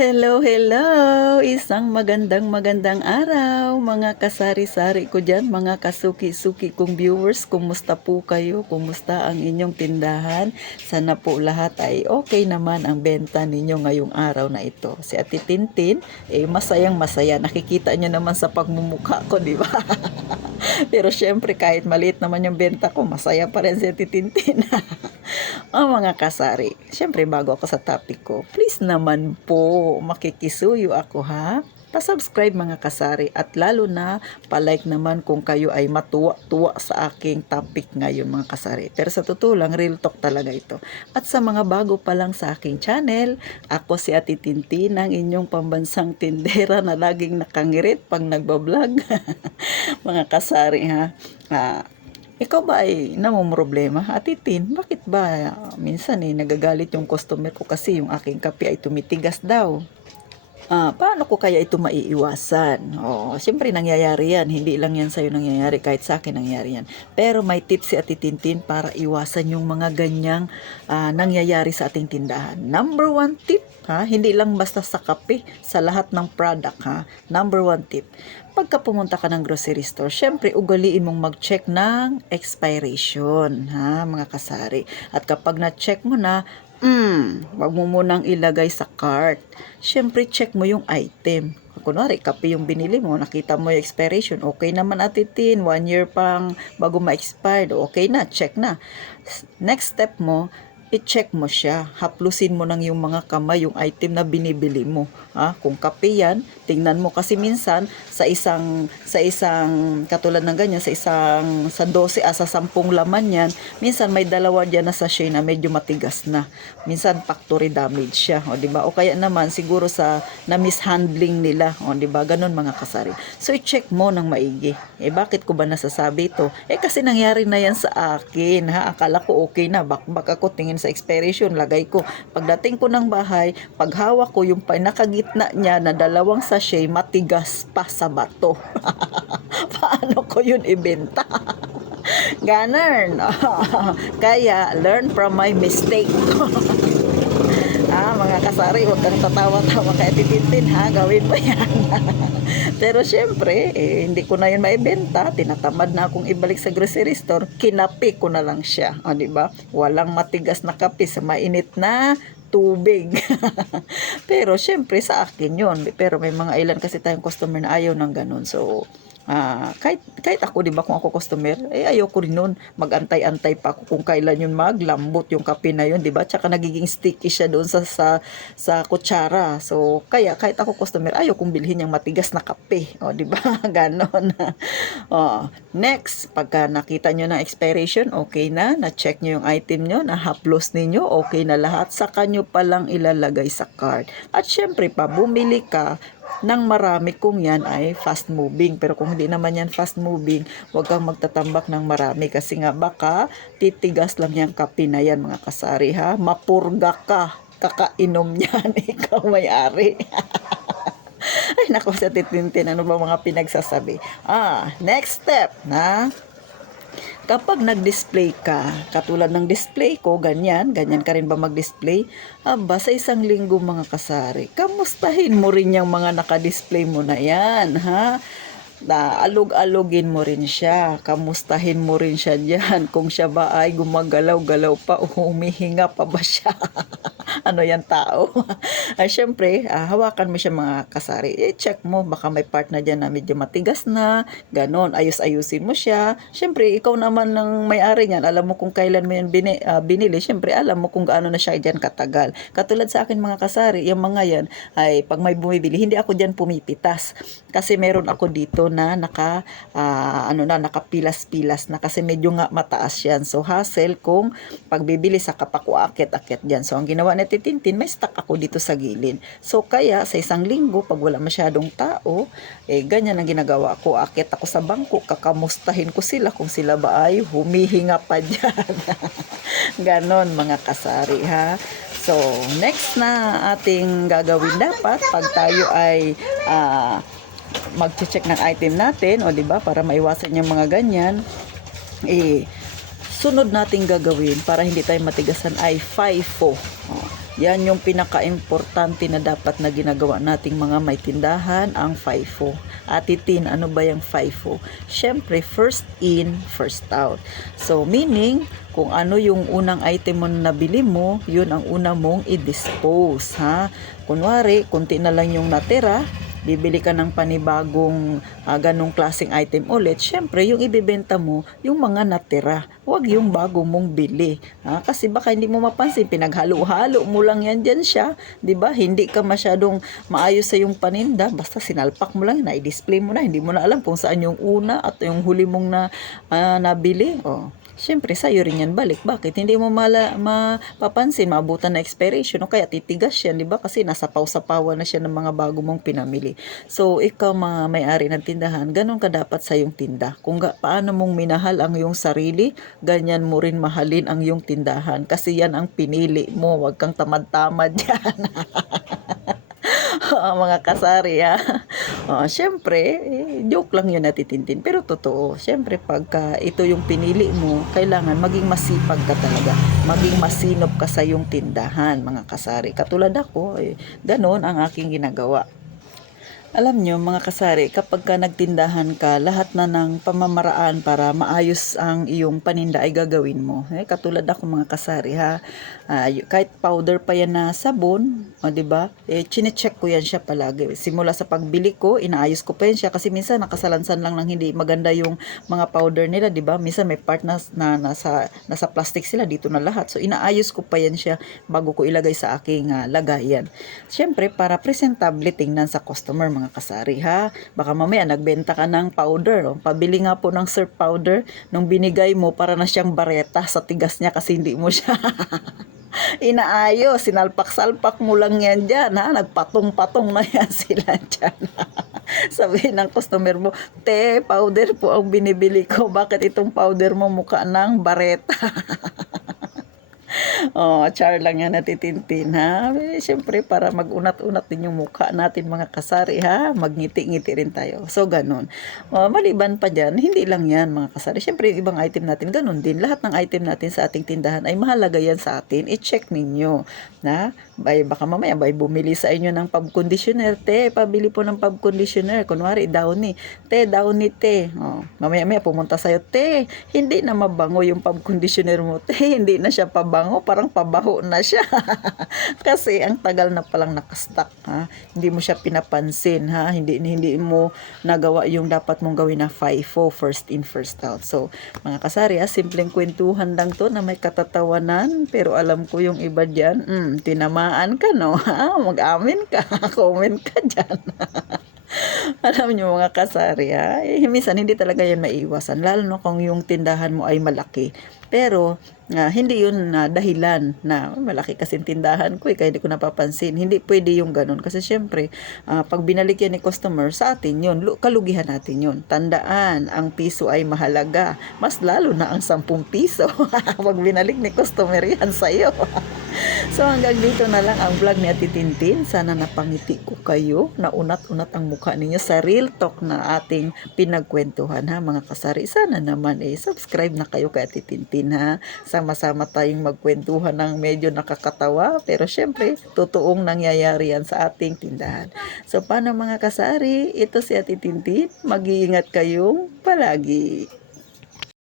Hello, hello! Isang magandang araw, mga kasari-sari ko dyan, mga kasuki-suki kong viewers. Kumusta po kayo? Kumusta ang inyong tindahan? Sana po lahat ay okay naman ang benta ninyo ngayong araw na ito. Si Ate Tintin, masayang masaya. Nakikita nyo naman sa pagmumukha ko, di ba? Pero syempre, kahit maliit naman yung benta ko, masaya pa rin si Ate Tintin. Mga kasari, syempre bago ako sa topic ko, please naman po, makikisuyo ako ha. Pa-subscribe mga kasari at lalo na pa-like naman kung kayo ay matuwa-tuwa sa aking topic ngayon mga kasari. Pero sa totoo lang, real talk talaga ito. At sa mga bago pa lang sa aking channel, ako si Ate Tintin, ang inyong pambansang tindera na laging nakangirit pag nagbablog. Mga kasari ha. Ikaw ba ay namumroblema? Ate Tin, bakit ba minsan nagagalit yung customer ko kasi yung aking kape ay tumitigas daw? Paano ko kaya ito maiiwasan? Siyempre nangyayari yan. Hindi lang yan sa'yo nangyayari, kahit sa akin nangyayari yan. Pero may tips si Ate Tintin para iwasan yung mga ganyang nangyayari sa ating tindahan. Number one tip, hindi lang basta sa kape, sa lahat ng product. Number one tip, pagka pumunta ka ng grocery store, syempre ugaliin mong mag-check ng expiration, mga kasari. At kapag na-check mo na, wag mo munang ilagay sa cart. Syempre, check mo yung item. Kunwari, kape yung binili mo, nakita mo yung expiration, okay naman Ate Tin, 1 year pang bago ma-expired, okay na, check na. Next step mo, i-check mo siya. Haplusin mo ng yung mga kamay, yung item na binibili mo. Kung kape yan, tingnan mo kasi minsan sa isang katulad ng ganyan, sa 12 sa 10 laman yan, minsan may dalawa diyan na sachet na medyo matigas na. Minsan factory damage siya, di ba? O kaya naman siguro sa na mishandling nila, di ba? Ganun mga kasari. So i-check mo ng maigi. Bakit ko ba nasasabi ito? Kasi nangyari na yan sa akin, Akala ko okay na, bakbak ako tingin sa expiration, lagay ko. Pagdating ko ng bahay, paghawak ko yung pinakagitna niya na dalawang sachet, matigas pa sa bato. Paano ko yun ibenta? Ganun. Kaya, learn from my mistake. Mga kasari, huwag kang tatawa-tawa kay Ate Tintin, gawin mo yan. Pero syempre, hindi ko na yun maibenta. Tinatamad na akong ibalik sa grocery store. Kinapi ko na lang siya. Diba? Walang matigas na kape sa mainit na tubig. Pero syempre sa akin yun. Pero may mga ilan kasi tayong customer na ayaw ng ganun. So, kahit ako, di ba, kung ako customer, ayoko rin nun. Mag-antay-antay pa ako kung kailan yun maglambot yung kape na yun, di ba? Tsaka nagiging sticky siya doon sa kutsara. So, kaya kahit ako customer, ayaw kong bilhin yung matigas na kape. Di ba? Ganon. Next, pagka nakita nyo ng expiration, okay na-check nyo yung item nyo, na-haplos ninyo, okay na lahat, saka nyo palang ilalagay sa cart. At syempre pa, bumili ka ng marami kung yan ay fast moving. Pero kung hindi naman yan fast moving, huwag kang magtatambak ng marami kasi nga baka titigas lang yung kape na yan mga kasari mapurga ka, kakainom yan, ikaw may-ari. Ay naku sa Tintin, ano ba mga pinagsasabi? Next step kapag nag-display ka, katulad ng display ko, ganyan ka rin ba mag-display? Sa isang linggo mga kasari, kamustahin mo rin yung mga naka-display mo na yan, alog-alogin mo rin siya, kamustahin mo rin siya dyan, kung siya ba ay gumagalaw-galaw pa o humihinga pa ba siya. Ano yan tao? Syempre, hawakan mo siya mga kasari. Check mo, baka may part na dyan na medyo matigas na, ganon, ayus-ayusin mo siya. Syempre, ikaw naman ng may-ari niyan, alam mo kung kailan mo yan binili. Syempre, alam mo kung gaano na siya dyan katagal. Katulad sa akin mga kasari, yung mga yan, ay pag may bumibili, hindi ako dyan pumipitas. Kasi meron ako dito na nakapilas-pilas na kasi medyo nga mataas yan. So, hassle kung pagbibili sa kapako akit-akit dyan. So, ang ginawa ni Tintin, may stock ako dito sa gilid. So, kaya sa isang linggo, pag wala masyadong tao, ganyan ang ginagawa ko. Akit ako sa bangko, kakamustahin ko sila kung sila ba ay humihinga pa dyan. Ganon mga kasari So, next na ating gagawin dapat, pag tayo ay mag-check ng item natin, di ba, para maiwasan yung mga ganyan, sunod nating gagawin para hindi tayo matigasan ay FIFO. Yan yung pinaka-importante na dapat na ginagawa nating mga may tindahan, ang FIFO. Ate Tin, ano ba yung FIFO? Syempre, first in, first out. So, meaning, kung ano yung unang item mo na nabili mo, yun ang una mong i-dispose, ha? Kunwari, kunti na lang yung natira, bibili ka ng panibagong ganong klaseng item ulit, syempre yung ibibenta mo yung mga natira, wag yung bago mong bili, kasi baka hindi mo mapansin, pinaghalo-halo mo lang yan dyan siya, di ba? Hindi ka masyadong maayos sa yung paninda, basta sinalpak mo lang, na-display mo na, hindi mo na alam kung saan yung una at yung huli mong nabili. Siyempre, sa'yo rin yan balik. Bakit? Hindi mo mapapansin, maabutan na expiration, o kaya titigas yan, di ba? Kasi nasapaw-sapawan na siya ng mga bago mong pinamili. So, ikaw mga may-ari ng tindahan, ganun ka dapat sa yung tinda. Kung paano mong minahal ang yung sarili, ganyan mo rin mahalin ang yung tindahan. Kasi yan ang pinili mo, wag kang tamad-tamad yan. Mga kasari, syempre, joke lang yun natitintin. Pero totoo, syempre, pagka ito yung pinili mo, kailangan maging masipag ka talaga. Maging masinop ka sa yung tindahan, mga kasari. Katulad ako, ganon ang aking ginagawa. Alam nyo mga kasari, kapag ka nagtindahan ka, lahat na ng pamamaraan para maayos ang iyong paninda ay gagawin mo. Katulad ako mga kasari kahit powder pa yan na sabon, diba? Chine-check ko yan siya palagi. Simula sa pagbili ko, inaayos ko pa yan siya kasi minsan nakasalansan lang hindi maganda yung mga powder nila, diba? Minsan may part na nasa plastic sila, dito na lahat. So inaayos ko pa yan siya bago ko ilagay sa aking lagayan. Siyempre, para presentable tingnan sa customer mga kasari baka mamaya nagbenta ka ng powder, pabili nga po ng surf powder, nung binigay mo para na siyang bareta sa tigas niya kasi hindi mo siya inaayos, sinalpak-salpak mo lang yan dyan nagpatong-patong na yan sila dyan. Sabihin ng customer mo, te, powder po ang binibili ko, bakit itong powder mo mukha ng bareta? Char lang yan natitintin Siyempre para mag-unat-unat din yung mukha natin mga kasari magngiti-ngiti rin tayo. So ganun. Maliban pa dyan, hindi lang yan mga kasari. Siyempre yung ibang item natin, ganun din. Lahat ng item natin sa ating tindahan ay mahalaga yan sa atin. I-check ninyo baka mamaya bumili sa inyo ng pub conditioner. Te, pabili po ng pub conditioner. Kunwari, Downy. Te, Downy te. Mamaya pumunta sa'yo, te, hindi na mabango yung pub conditioner mo. Te, hindi na siya pabango. Parang pabaho na siya. Kasi ang tagal na palang nakastock. Hindi mo siya pinapansin. Hindi mo nagawa yung dapat mong gawin na FIFO, first in, first out. So, mga kasari, simpleng kwentuhan lang to na may katatawanan. Pero alam ko yung iba dyan, tinamaan ka, no? Mag-amin ka, comment ka dyan. Alam nyo mga kasari, minsan hindi talaga yan maiiwasan, lalo na kung yung tindahan mo ay malaki. Pero hindi yun dahilan na malaki kasi tindahan ko kaya hindi ko napapansin. Hindi pwede yung ganun kasi syempre pag binalik yan ni customer, sa atin yun, kalugihan natin yun. Tandaan, ang piso ay mahalaga, mas lalo na ang 10 piso. Pag binalik ni customer yan sa'yo. So hanggang dito na lang ang vlog ni Ate Tintin. Sana napangiti ko kayo, naunat-unat ang mukha ninyo sa real talk na ating pinagkwentuhan mga kasari. Sana naman subscribe na kayo kay Ate Tintin Sama-sama tayong magkwentuhan ng medyo nakakatawa, pero syempre totoong nangyayari yan sa ating tindahan. So paano mga kasari, ito si Ate Tintin, mag-iingat kayong palagi.